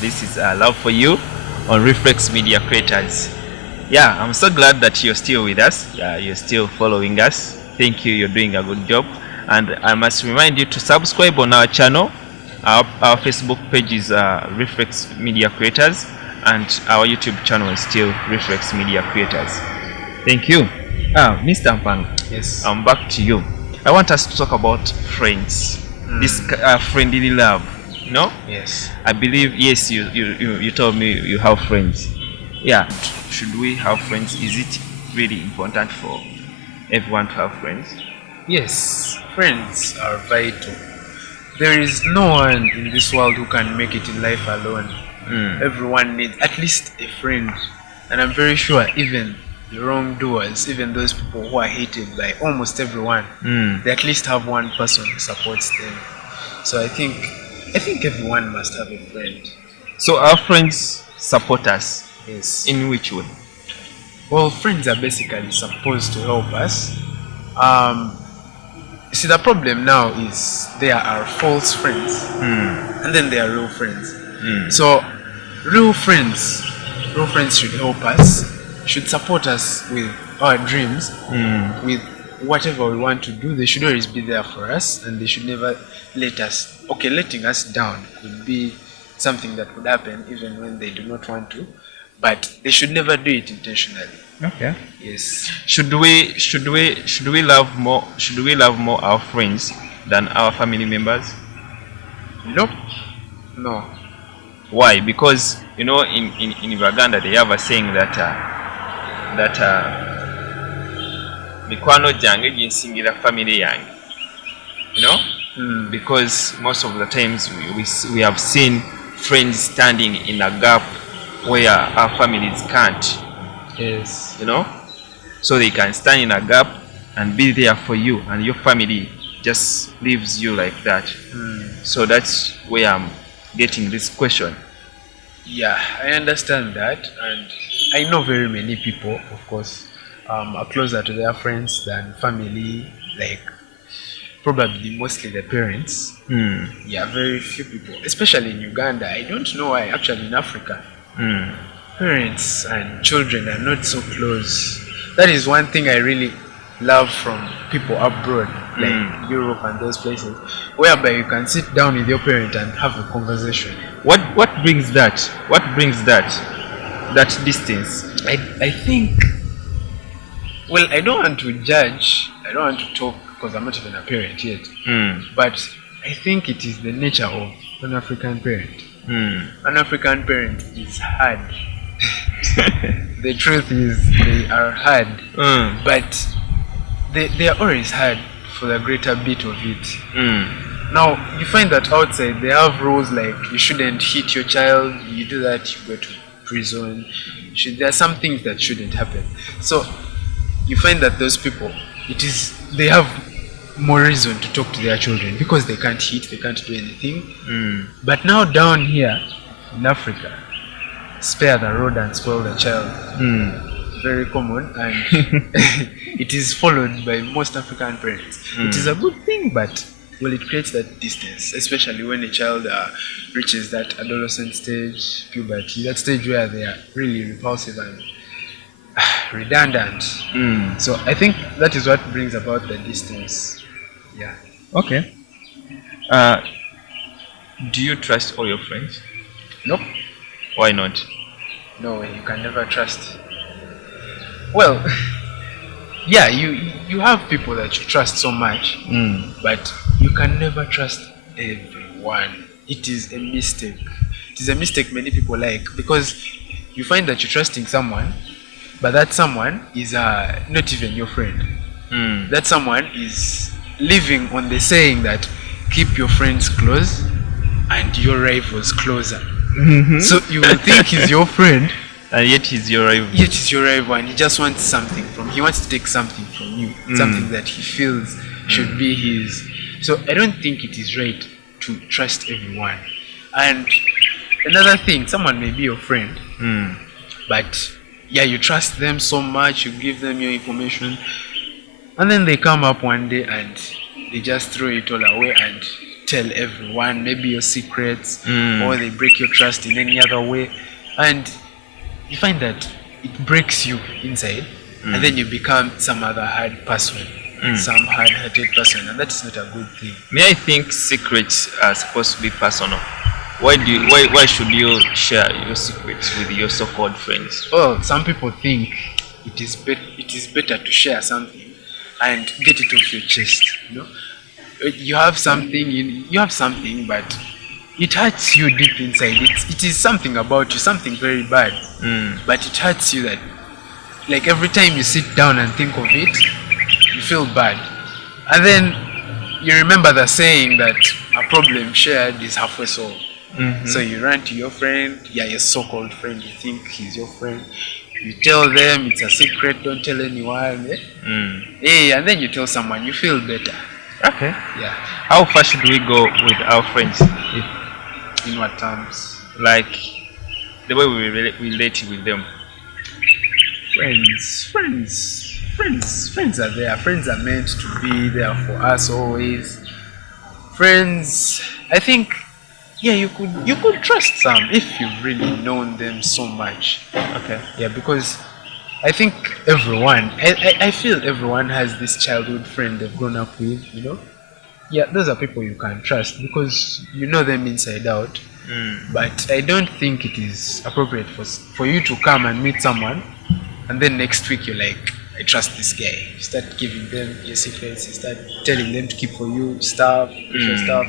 This is Love for You on Reflex Media Creators. Yeah, I'm so glad that you're still with us. Yeah, you're still following us. Thank you, you're doing a good job. And I must remind you to subscribe on our channel. Our Facebook page is Reflex Media Creators, and our YouTube channel is still Reflex Media Creators. Thank you. Mr. Mpanga, Yes. I'm back to you. I want us to talk about friends. This friendly love. No? Yes. I believe, yes, you told me you have friends. Yeah, should we have friends? Is it really important for everyone to have friends? Yes, friends are vital. There is no one in this world who can make it in life alone. Everyone needs at least a friend. And I'm very sure even the wrongdoers, even those people who are hated by almost everyone, they at least have one person who supports them. So I think everyone must have a friend. So our friends support us. Yes. In which way? Well, friends are basically supposed to help us. See, the problem now is there are false friends, and then there are real friends. So, real friends should help us, should support us with our dreams, with whatever we want to do. They should always be there for us, and they should never let us. Okay, letting us down could be something that could happen even when they do not want to, but they should never do it intentionally. Okay. Yes. Should we love more our friends than our family members? Nope. No. Why? Because in Uganda they have a saying that mikwano jange jinsingira family yange. Because most of the times we have seen friends standing in a gap where our families can't. Yes. So they can stand in a gap and be there for you, and your family just leaves you like that. So that's where I'm getting this question. Yeah, I understand that, and I know very many people, of course, are closer to their friends than family, like probably mostly the parents. Yeah, very few people, especially in Uganda. I don't know why. Actually, in Africa, parents and children are not so close. That is one thing I really love from people abroad, like Europe and those places, whereby you can sit down with your parent and have a conversation. What brings that? What brings that distance? I think, well, I don't want to judge, I don't want to talk because I'm not even a parent yet, but I think it is the nature of an African parent. An African parent is hard. The truth is they are hard, but they are always hard for the greater bit of it. Now you find that outside they have rules like you shouldn't hit your child, you do that you go to prison. There are some things that shouldn't happen. So you find that those people, they have more reason to talk to their children because they can't hit, they can't do anything. But now down here in Africa, spare the rod and spoil the child. Very common, and it is followed by most African parents. It is a good thing, but well, it creates that distance, especially when a child reaches that adolescent stage, puberty, that stage where they are really repulsive and redundant. So I think that is what brings about the distance. Yeah. Okay. Do you trust all your friends? Nope. Why not? No, you can never trust. Well, yeah, you have people that you trust so much, but you can never trust everyone. It is a mistake. It is a mistake many people like, because you find that you're trusting someone, but that someone is not even your friend. That someone is living on the saying that keep your friends close and your rivals closer. So you will think he's your friend, and yet he's your rival. Yet he's your rival, and he just wants something from. He wants to take something from you, something that he feels should be his. So I don't think it is right to to trust everyone. And another thing, someone may be your friend, but yeah, you trust them so much, you give them your information, and then they come up one day and they just throw it all away and tell everyone maybe your secrets, or they break your trust in any other way, and you find that it breaks you inside, and then you become some other hard person, some hard-hearted person, and that is not a good thing. May I think secrets are supposed to be personal? Why should you share your secrets with your so-called friends? Well, some people think it is better to share something and get it off your chest. You know, you have something, but it hurts you deep inside. It is something about you, something very bad, but it hurts you that, like, every time you sit down and think of it, you feel bad, and then you remember the saying that a problem shared is halfway solved. So you run to your friend, your so-called friend, you think he's your friend. You tell them it's a secret, don't tell anyone. And then you tell someone, you feel better. Okay. Yeah. How far should we go with our friends? In what terms? Like the way we relate with them. Friends are there. Friends are meant to be there for us always. Friends, I think, you could trust some if you've really known them so much. Okay. Yeah, because I think I feel everyone has this childhood friend they've grown up with, you know. Yeah, those are people you can trust because you know them inside out. But I don't think it is appropriate for you to come and meet someone, and then next week you're like, I trust this guy. You start giving them your secrets, you start telling them to keep for you stuff, stuff.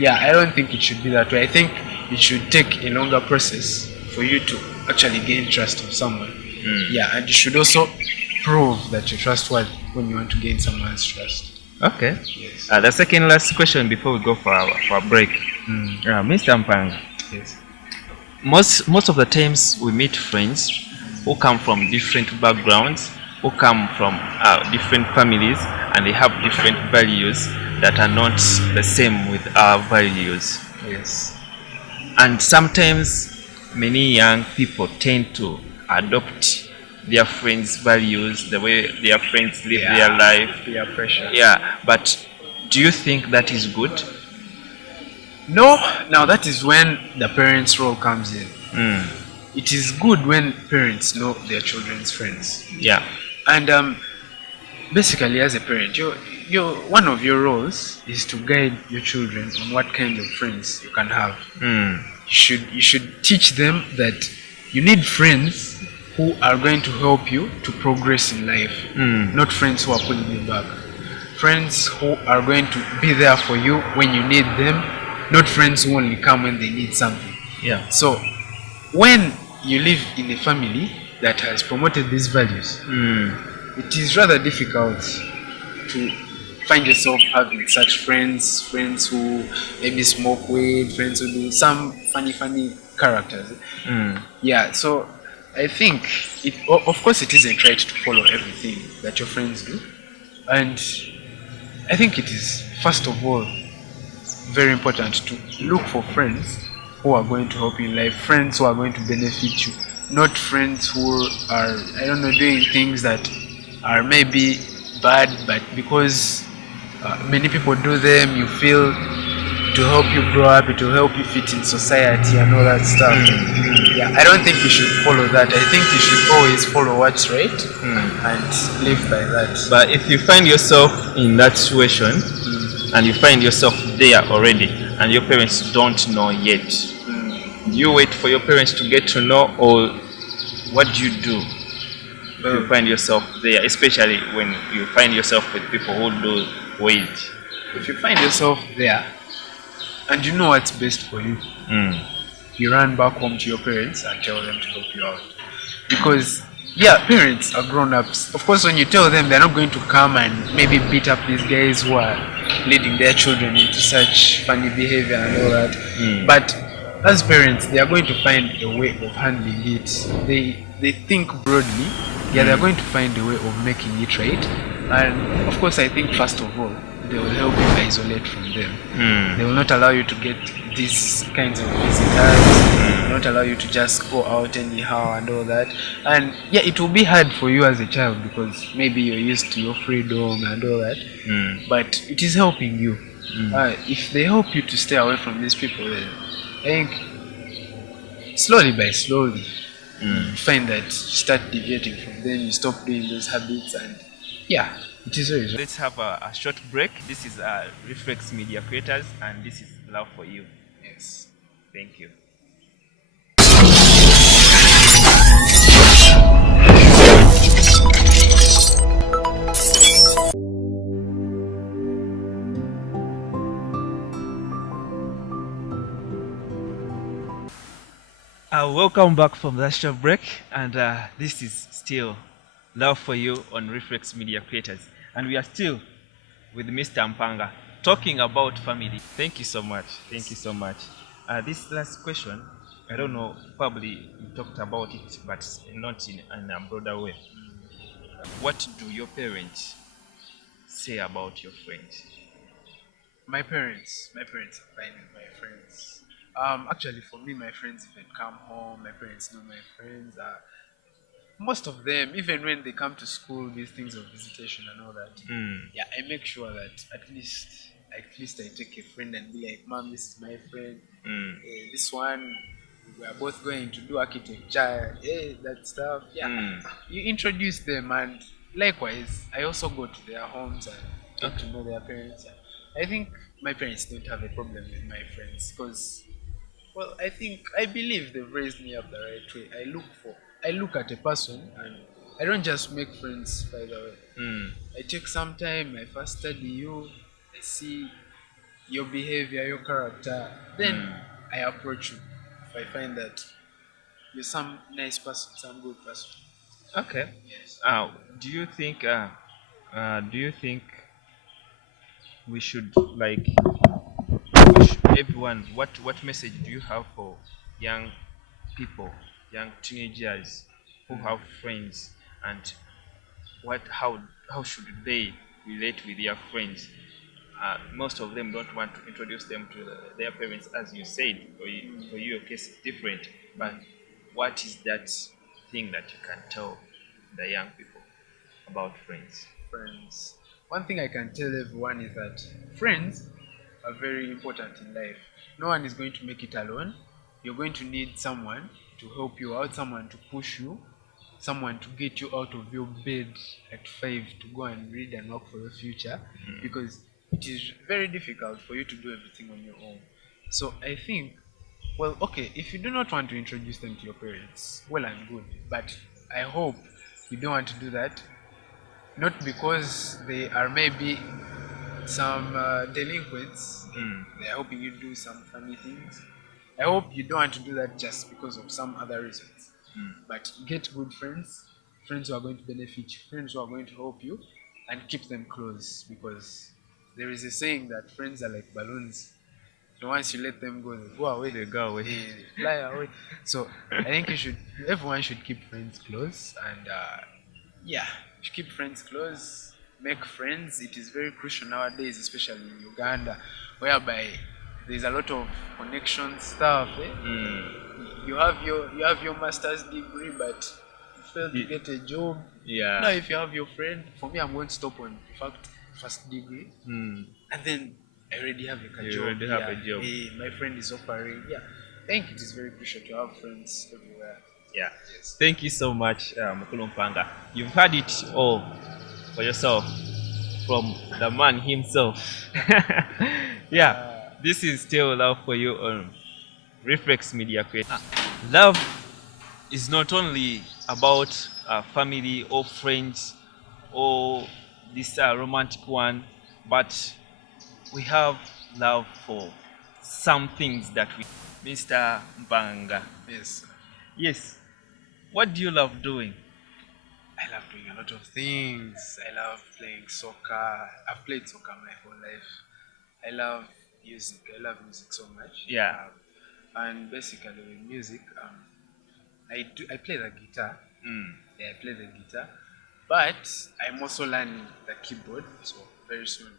Yeah, I don't think it should be that way. I think it should take a longer process for you to actually gain trust of someone. Yeah, and you should also prove that you're trustworthy when you want to gain someone's trust. Okay. Yes. The second last question before we go for a break. Mr. Mpanga. Yes. Most of the times we meet friends who come from different backgrounds, who come from different families, and they have different values that are not the same with our values. Yes. And sometimes many young people tend to adopt their friends' values, the way their friends live their life. Peer pressure. Yeah, but do you think that is good? No, now that is when the parents' role comes in. It is good when parents know their children's friends. Yeah. And basically, as a parent, one of your roles is to guide your children on what kind of friends you can have. You should teach them that you need friends who are going to help you to progress in life, not friends who are pulling you back. Friends who are going to be there for you when you need them, not friends who only come when they need something. Yeah. So when you live in a family that has promoted these values, it is rather difficult to find yourself having such friends who maybe smoke weed, friends who do some funny characters. Yeah, so I think of course it isn't right to follow everything that your friends do, and I think it is first of all very important to look for friends who are going to help you in life, friends who are going to benefit you, not friends who are, I don't know, doing things that are maybe bad, but because many people do them, you feel to help you grow up, it will help you fit in society and all that stuff. Yeah, I don't think you should follow that. I think you should always follow what's right and live by that. But if you find yourself in that situation and you find yourself there already and your parents don't know yet, do you wait for your parents to get to know, or what do you do if you find yourself there, especially when you find yourself with people who do wait? If you find yourself there and you know what's best for you, you run back home to your parents and tell them to help you out. Because parents are grown-ups. Of course, when you tell them, they're not going to come and maybe beat up these guys who are leading their children into such funny behavior and all that. But as parents, they are going to find a way of handling it. They think broadly. They're going to find a way of making it right. And of course, I think first of all, they will help you isolate from them. They will not allow you to get these kinds of visitors. They will not allow you to just go out anyhow and all that. And yeah, it will be hard for you as a child because maybe you're used to your freedom and all that. But it is helping you. If they help you to stay away from these people, then I think slowly by slowly you find that you start deviating from them, you stop doing those habits, and yeah, it is very. Let's have a short break. This is Reflex Media Creators, and this is Love for You. Yes. Thank you. Welcome back from that short break, and this is still Love for You on Reflex Media Creators, and we are still with Mr. Mpanga talking about family. Thank you so much. Thank you so much. This last question, I don't know, probably you talked about it, but not in a broader way. What do your parents say about your friends? My parents are fine with my friends. Actually, for me, my friends even come home. My parents know my friends. Most of them, even when they come to school, these things of visitation and all that. Yeah, I make sure that at least I take a friend and be like, "Mom, this is my friend. This one, we are both going to do architecture. That stuff." Yeah, you introduce them, and likewise, I also go to their homes and get to know their parents. I think my parents don't have a problem with my friends because, well, I believe they've raised me up the right way. I look at a person and I don't just make friends by the way. I take some time, I first study you, I see your behavior, your character, then I approach you. If I find that you're some nice person, some good person. Okay. Do you think? Do you think we should like everyone? What message do you have for young people, young teenagers who have friends, and what how should they relate with their friends? Most of them don't want to introduce them to their parents, as you said. For you, your case is different. But what is that thing that you can tell the young people about friends? Friends. One thing I can tell everyone is that friends are very important in life. No one is going to make it alone. You're going to need someone to help you out, someone to push you, someone to get you out of your bed at 5 to go and read and work for your future because it is very difficult for you to do everything on your own. So I think, well, okay, if you do not want to introduce them to your parents, well and good, but I hope you don't want to do that, not because they are maybe some delinquents, they are helping you do some funny things. I hope you don't want to do that just because of some other reasons. But get good friends, friends who are going to benefit you, friends who are going to help you, and keep them close because there is a saying that friends are like balloons. So once you let them go, they go away. They go away. They fly away. So I think everyone should keep friends close, and yeah, you should keep friends close. Make friends. It is very crucial nowadays, especially in Uganda, whereby there's a lot of connection stuff. You have your master's degree, but you fail to get a job. Yeah. Now, if you have your friend, for me, I'm going to stop on first degree, and then I already have a You job. already have a job. My friend is offering. Yeah, I think it is very crucial to have friends everywhere. Yeah. Yes. Thank you so much, Mukulu Mpanga. You've had it all for yourself from the man himself. Yeah. This is still Love for You on Reflex Media Creator. Love is not only about family or friends or this romantic one, but we have love for some things that we. Mr. Mpanga. Yes. Yes. What do you love doing? I love doing a lot of things. I love playing soccer. I've played soccer my whole life. I love music. I love music so much. Yeah. And basically with music, I play the guitar. Yeah, I play the guitar. But I'm also learning the keyboard. So very soon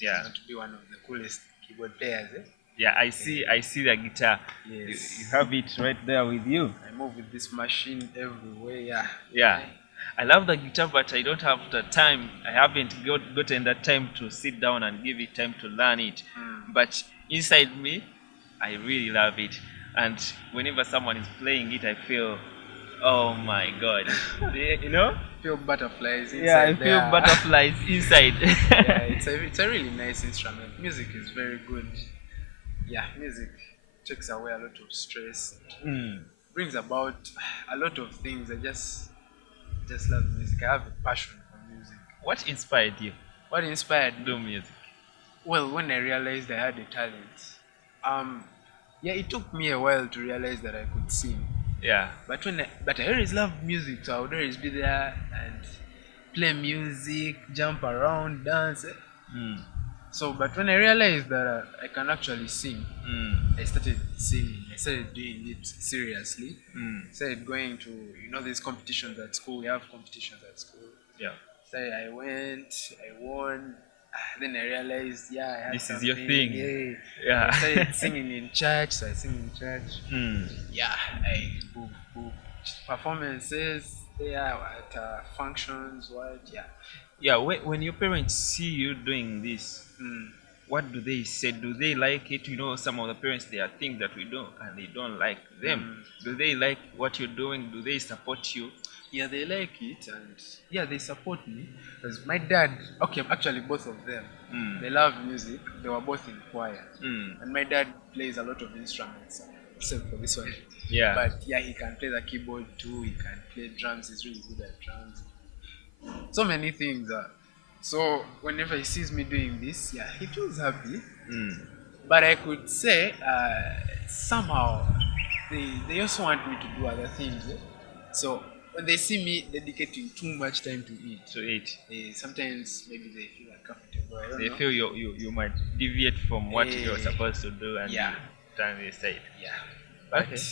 Yeah. I want to be one of the coolest keyboard players. Yeah, I see the guitar. Yes. You have it right there with you. I move with this machine everywhere. Yeah. Yeah. I love the guitar, but I don't have the time. I haven't gotten that time to sit down and give it time to learn it. But inside me, I really love it. And whenever someone is playing it, I feel, oh my God. You know? Feel butterflies inside Yeah, I feel there. butterflies inside. Yeah, it's a really nice instrument. Music is very good. Yeah, music takes away a lot of stress. Mm. Brings about a lot of things. I just love music. I have a passion for music. What inspired you What inspired to me? do music? Well, when I realized I had a talent, um, yeah, it took me a while to realize that I could sing. Yeah. But I always loved music, so I would always be there and play music, jump around, dance. Mm. So, but when I realized that I can actually sing, Mm. I started singing. I started doing it seriously. Mm. Started going to these competitions at school. We have competitions at school. Yeah. So I went, I won. Then I realized, yeah, I had This is something. your thing. Yeah. Yeah. I started singing in church, so I sing in church. Mm. Yeah, I book performances there at functions. What? Yeah. Yeah, when your parents see you doing this, Mm. what do they say? Do they like it? You know, some of the parents, there are things that we do and they don't like them. Do they like what you're doing? Do they support you? Yeah, they like it, and yeah, they support me. Because my dad, okay, actually both of them, they love music. They were both in choir, and my dad plays a lot of instruments, except for this one. Yeah. But yeah, he can play the keyboard too. He can play drums. He's really good at drums. So many things. So whenever he sees me doing this, yeah, he feels happy. But I could say somehow they also want me to do other things. So when they see me dedicating too much time to it, sometimes maybe they feel uncomfortable. I don't They know. feel you might deviate from what you're supposed to do and Yeah. you turn aside. Yeah. But Okay.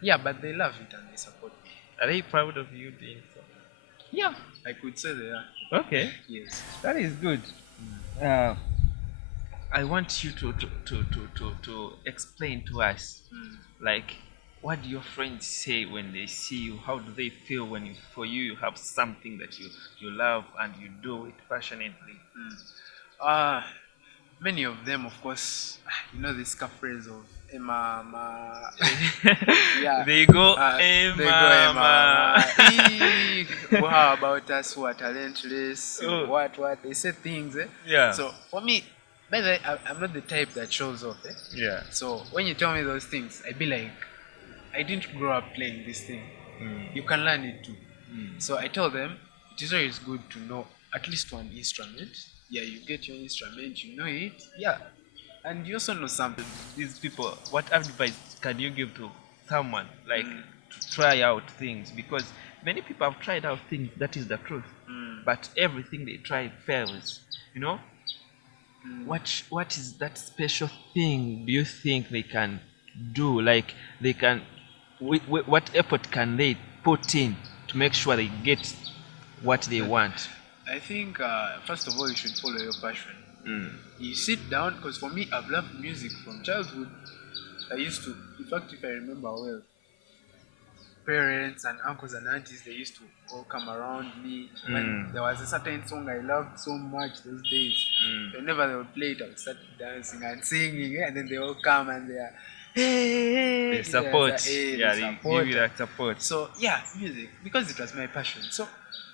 yeah, but they love it and they support me. Are they proud of you doing so? Yeah, I could say they are. Okay. Yes. That is good. I want you to explain to us, like, what do your friends say when they see you? How do they feel when for you have something that you love and you do it passionately? Uh Many of them, of course, this phrase of Emma. Yeah. They go, They go mama. Emma. How about us who are talentless? Oh. What? They say things. Yeah. So for me, by the way, I'm not the type that shows off. Yeah. So when you tell me those things, I be like, I didn't grow up playing this thing. You can learn it too. So I tell them it is always good to know at least one instrument. Yeah, you get your instrument, you know it. Yeah, and you also know something. These people, what advice can you give to someone like to try out things? Because many people have tried out things, that is the truth. But everything they try fails. You know? What is that special thing do you think they can do? Like they can, what effort can they put in to make sure they get what they want? I think first of all you should follow your passion. You sit down, because for me I've loved music from childhood. I used to, in fact, if I remember well, parents and uncles and aunties, they used to all come around me when there was a certain song I loved so much those days. Whenever they would play it, I would start dancing and singing, and then they all come and they are, hey, They support. they Yeah, they support. give you that support. So yeah, music, because it was my passion. So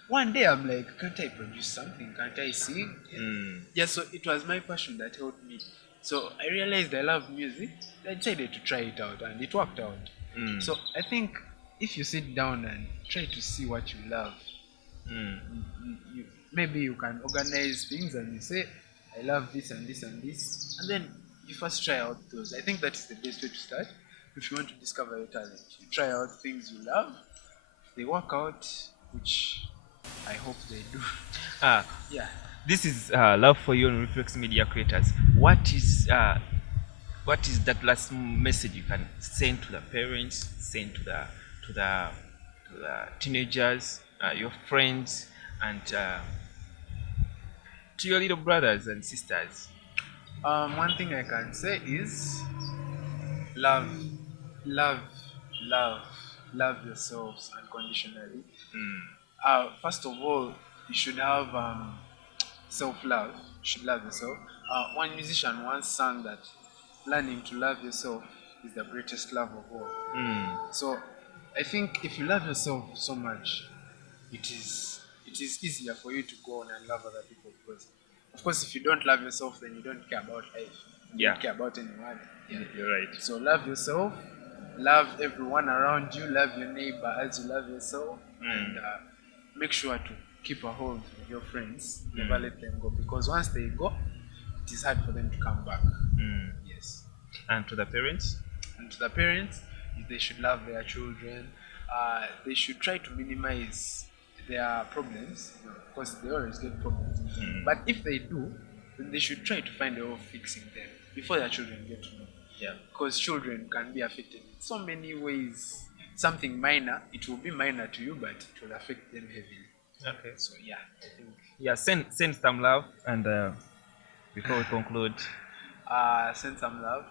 one day I'm like, can't I produce something? Can't I sing? Yeah, so it was my passion that helped me. So I realized I love music. I decided to try it out, and it worked out. So I think if you sit down and try to see what you love, maybe you can organize things and you say, I love this and this and this, and then you first try out those. I think that is the best way to start. If you want to discover your talent, you try out things you love. If they work out, which I hope they do. Yeah. This is Love for You and Reflex Media Creators. What is that last message you can send to the parents, send to the teenagers, your friends, and to your little brothers and sisters? One thing I can say is love, love, love, love yourselves unconditionally. First of all, you should have self-love. You should love yourself. One musician once sang that learning to love yourself is the greatest love of all. So I think if you love yourself so much, it is easier for you to go on and love other people, because of course if you don't love yourself, then you don't care about life. You don't care about anyone. You're right. So love yourself, love everyone around you, love your neighbor as you love yourself, and make sure to keep a hold of your friends. Never let them go, because once they go, it is hard for them to come back. Yes. And to the parents? And to the parents, they should love their children. They should try to minimize their problems, because they always get problems. But if they do, then they should try to find a way of fixing them before their children get to know. Because children can be affected in so many ways. Something minor, it will be minor to you, but it will affect them heavily. Okay. So I think send some love, and before we conclude. Send some love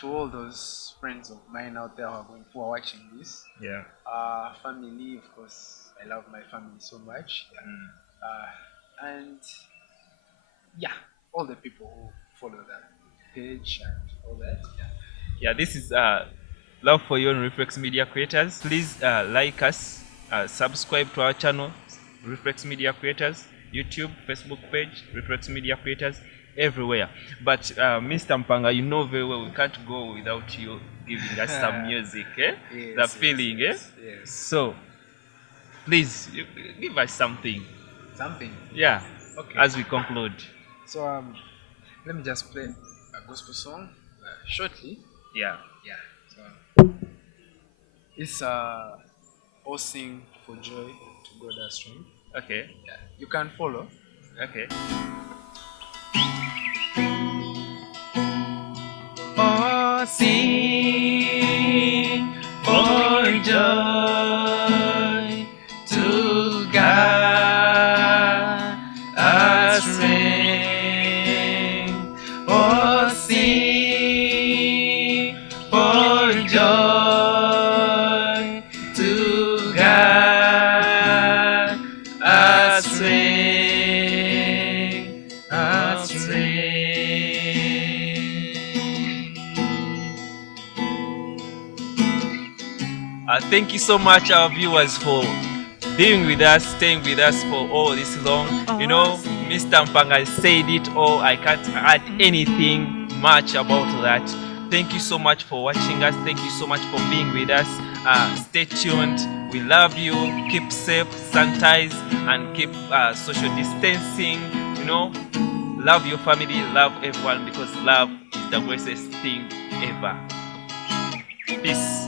to all those friends of mine out there who are watching this. Family, of course, I love my family so much. And all the people who follow that page and all that. This is love for you on Reflex Media Creators. Please like us, subscribe to our channel, Reflex Media Creators, YouTube, Facebook page, Reflex Media Creators, everywhere. But Mr. Mpanga, you know very well we can't go without you giving us some music, the feeling, Yes. So please give us something. Something. Okay. As we conclude. So let me just play a gospel song shortly. So it's all sing for joy to God our strength. Okay. You can follow. Okay. Oh, sing for joy to God our strength. Oh, sing for joy to God our strength, our strength. Thank you so much, our viewers, for being with us, staying with us for all this long. Mr. Mpanga said it all. I can't add anything much about that. Thank you so much for watching us. Thank you so much for being with us. Stay tuned. We love you. Keep safe, sanitize, and keep social distancing. Love your family, love everyone, because love is the greatest thing ever. Peace.